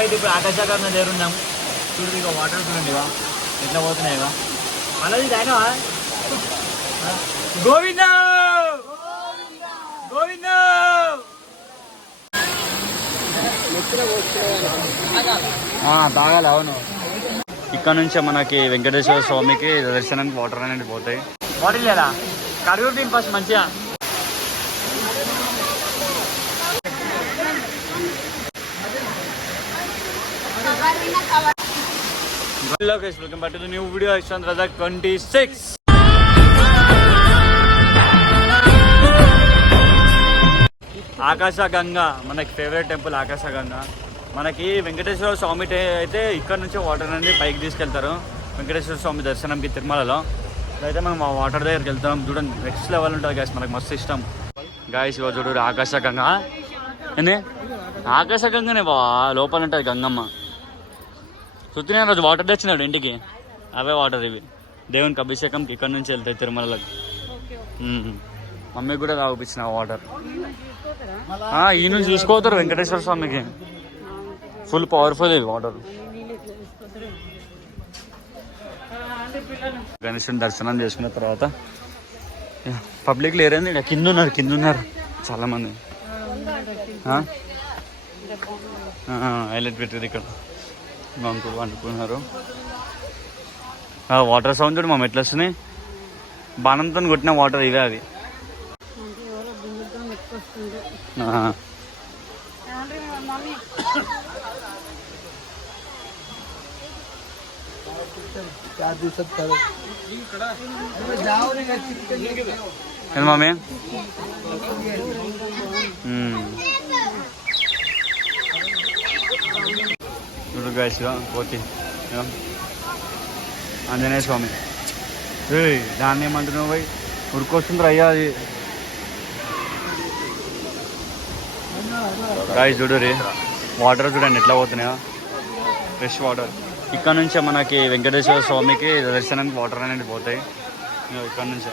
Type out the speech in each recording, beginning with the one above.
మేమైతే ఇప్పుడు ఆకాశగంగ దగ్గర ఉన్నాం. చూడండి ఇక వాటర్ చూడండి ఇక ఎట్లా పోతున్నాయి ఇక. అలాది ఆయన గోవింద గోవింద తాగాలి. అవును, ఇక్కడ నుంచే మనకి వెంకటేశ్వర స్వామికి దర్శనానికి వాటర్ అనేది పోతాయి. వాటర్ లేదా కడుగు తిని ఫస్ట్ మంచిగా. Welcome back to the new video. Yashwant Razak 26. ఆకాశగంగా మనకి ఫేవరెట్ టెంపుల్. ఆకాశగంగా మనకి వెంకటేశ్వర స్వామి అయితే ఇక్కడ నుంచి వాటర్ అనేది పైకి తీసుకెళ్తారు వెంకటేశ్వర స్వామి దర్శనంకి తిరుమలలో. అయితే మనం ఆ వాటర్ దగ్గరికి వెళ్తాం. చూడండి నెక్స్ట్ లెవెల్ ఉంటుంది గాయస్, మనకు మస్తు ఇష్టం గాయస్. ఇవ్వ చూడు ఆకాశగంగా. ఏంది ఆకాశగంగానే బావా, లోపల ఉంటుంది గంగమ్మ. సుత్తినే రోజు వాటర్ తెచ్చినాడు ఇంటికి, అవే వాటర్ ఇవి. దేవునికి అభిషేకంకి ఇక్కడ నుంచి వెళ్తాయి తిరుమలకి. మమ్మీకి కూడా తాగిపించిన వాటర్. ఈ నుంచి చూసుకోతారు వెంకటేశ్వర స్వామికి. ఫుల్ పవర్ఫుల్ ఇది వాటర్. గణేశుని దర్శనం చేసుకున్న తర్వాత పబ్లిక్ లేరండి, కింద ఉన్నారు చాలా మంది. హైలైట్ పెట్టారు ఇక్కడ. అంకులు వండుకున్నారు. వాటర్ సౌండ్ చూడు మా ఎట్లా వస్తున్నాయి. బాణంతో కొట్టిన వాటర్ ఇవే అవి. మమ్మీ చూడు గాయస్ పోతి ఆంజనేయ స్వామి. దాన్ని ఏమంటున్నావు పోయి ఉరికొస్తుంది అయ్యా అది. గాయస్ చూడు రే వాటర్ చూడండి ఎట్లా పోతున్నాయో, ఫ్రెష్ వాటర్. ఇక్కడ నుంచే మనకి వెంకటేశ్వర స్వామికి దర్శనానికి వాటర్ అనేది పోతాయి. ఇక్కడ నుంచే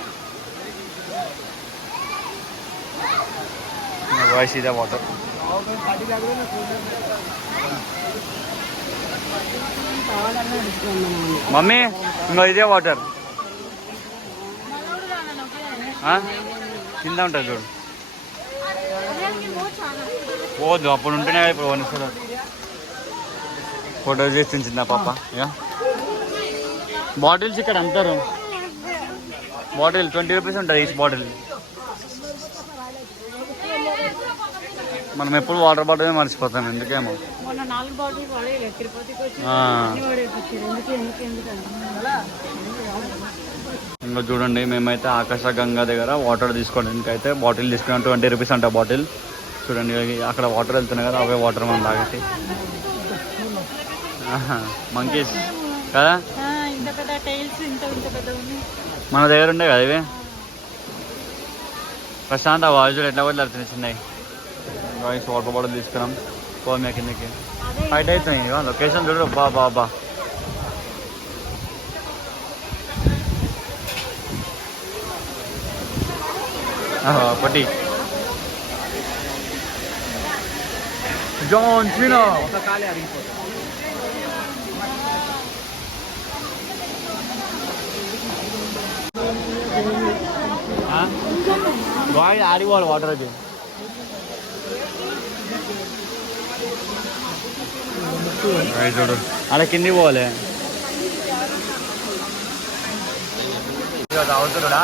వాయిస్ ఇదే వాటర్. మమ్మీ ఇంకో ఇదే వాటర్ కింద ఉంటుంది చూడు. పోదు అప్పుడు ఉంటేనే ఇప్పుడు వనిస్తారు. ఫోటో చేస్తుంది పాప. ఇక బాటిల్స్ ఇక్కడ అమ్ముతారు. బాటిల్ 20 రూపీస్ ఉంటుంది ఈచ్ బాటిల్. మనం ఎప్పుడు వాటర్ బాటిల్ మర్చిపోతాం ఎందుకేమో. ఇంకా చూడండి మేమైతే ఆకాశగంగా దగ్గర వాటర్ తీసుకోవడానికి అయితే బాటిల్ తీసుకున్నాం. 20 రూపీస్ అంట బాటిల్. చూడండి అక్కడ వాటర్ వెళ్తున్నాయి కదా, అవే వాటర్ మనం తాగట్టి. మంకీస్ కదా మన దగ్గర ఉండే కదా ఇవి. ప్రశాంత్ ఆ వాయిస్ ఎట్లా వదిలేడుతున్నాయి చిన్నవి. వాయిస్ వాటర్ బాటిల్ తీసుకున్నాం. పోమే కిందకి ఫైట్ అవుతున్నాయి. ఇక లొకేషన్ చూడు బాబా. పట్టి జాన్ సీనా ఒక కాలే అరిగిపోతుంది. బాగా ఆడిపోవాలి వాటర్ అది. చూడు అలా కిందికి పోవాలి. అవుతుడా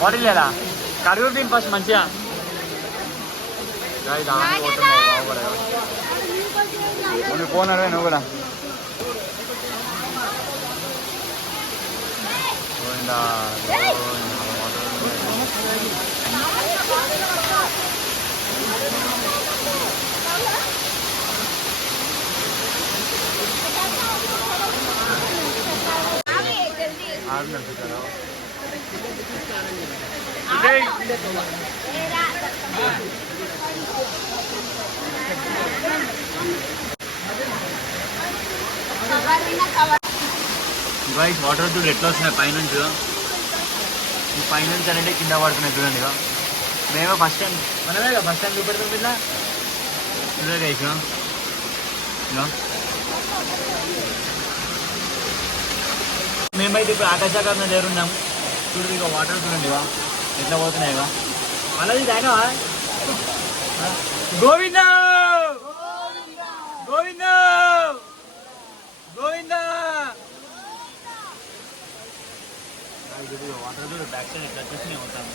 బాటిల్ లేదా కడుగు తిని ఫస్ట్ మంచిగా. పోనాడు నువ్వు కూడా. గైస్ వాటర్ చూడు ఎట్లా వస్తున్నాయి పైనుంచి. ఈ పైనుంచి అనేది కింద పడుతున్నాయి చూడండి. మేమే ఫస్ట్ టైం మనమే బస్ స్టాండ్ చూపెడుతుంది ఇలా. ఇదే గైస్ ఇక మేమైతే ఇప్పుడు ఆకాశాకరణ దగ్గర ఉన్నాం. చూడండి ఇక వాటర్ చూడండి ఇక ఎట్లా పోతున్నాయి ఇక. మళ్ళీ ఆయన Govinda Govinda Govinda water back side ఎట్లా వచ్చేసి అవుతాను.